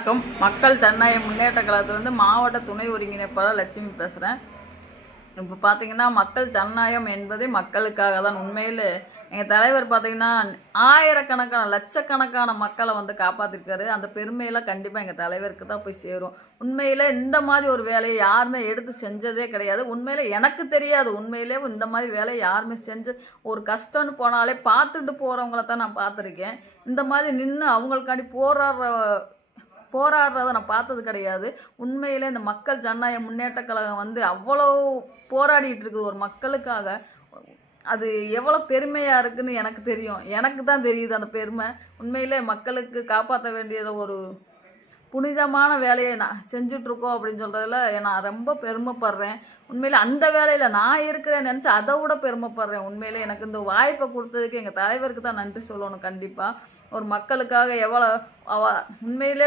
வணக்கம். மக்கள் ஜனநாயக முன்னேற்ற கழகத்திலிருந்து மாவட்ட துணை ஒருங்கிணைப்பாளர் லட்சுமி பேசுகிறேன். இப்போ பார்த்தீங்கன்னா மக்கள் ஜனநாயகம் என்பதே மக்களுக்காக தான். உண்மையில் எங்கள் தலைவர் பார்த்தீங்கன்னா ஆயிரக்கணக்கான லட்சக்கணக்கான மக்களை காப்பாற்றிருக்காரு. அந்த பெருமையெல்லாம் கண்டிப்பாக எங்கள் தலைவருக்கு தான் போய் சேரும். உண்மையில் இந்த மாதிரி ஒரு வேலையை யாருமே எடுத்து செஞ்சதே கிடையாது. உண்மையில் எனக்கு தெரியாது. உண்மையிலே இந்த மாதிரி வேலையை யாருமே ஒரு கஷ்டம்னு போனாலே பார்த்துட்டு போகிறவங்கள தான் நான் பார்த்துருக்கேன். இந்த மாதிரி நின்று அவங்களுக்காண்டி போராடுறத நான் பார்த்தது கிடையாது. உண்மையிலே இந்த மக்கள் ஜனநாயக முன்னேற்ற கழகம் அவ்வளோ போராடிட்டு இருக்குது ஒரு மக்களுக்காக. அது எவ்வளோ பெருமையாக இருக்குதுன்னு எனக்கு தெரியும். எனக்கு தான் தெரியுது அந்த பெருமை. உண்மையிலே மக்களுக்கு காப்பாற்ற வேண்டியதை ஒரு புனிதமான வேலையை நான் செஞ்சிட்ருக்கோம் அப்படின்னு சொல்கிறதுல நான் ரொம்ப பெருமைப்படுறேன். உண்மையில் அந்த வேலையில் நான் இருக்கிறேன்னு நினச்சி அதை விட பெருமைப்படுறேன். உண்மையிலே எனக்கு இந்த வாய்ப்பை கொடுத்ததுக்கு எங்கள் தலைவருக்கு தான் நன்றி சொல்லணும். கண்டிப்பாக ஒரு மக்களுக்காக எவ்வளோ உண்மையிலே